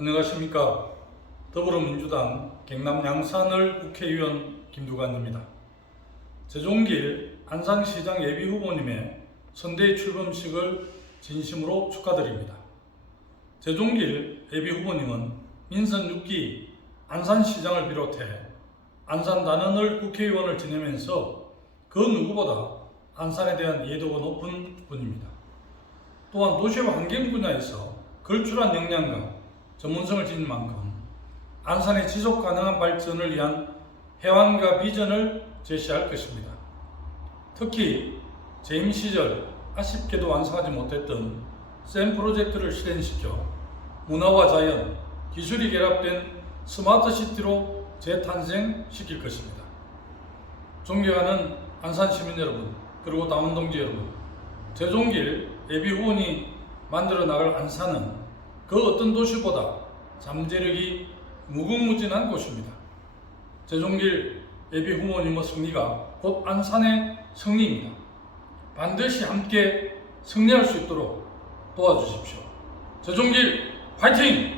안녕하십니까. 더불어민주당 경남 양산을 국회의원 김두관입니다. 재종길 안산시장 예비후보님의 선대위 출범식을 진심으로 축하드립니다. 재종길 예비후보님은 민선 6기 안산시장을 비롯해 안산 단원을 국회의원을 지내면서 그 누구보다 안산에 대한 이해도가 높은 분입니다. 또한 도시와 환경 분야에서 걸출한 역량과 전문성을 지닌 만큼 안산의 지속 가능한 발전을 위한 해안과 비전을 제시할 것입니다. 특히 재임 시절 아쉽게도 완성하지 못했던 샘 프로젝트를 실행시켜 문화와 자연, 기술이 결합된 스마트 시티로 재탄생시킬 것입니다. 존경하는 안산 시민 여러분, 그리고 당원 동지 여러분, 재종길 예비 후원이 만들어 나갈 안산은 그 어떤 도시보다 잠재력이 무궁무진한 곳입니다. 재종길 예비 후보님의 승리가 곧 안산의 승리입니다. 반드시 함께 승리할 수 있도록 도와주십시오. 재종길 파이팅!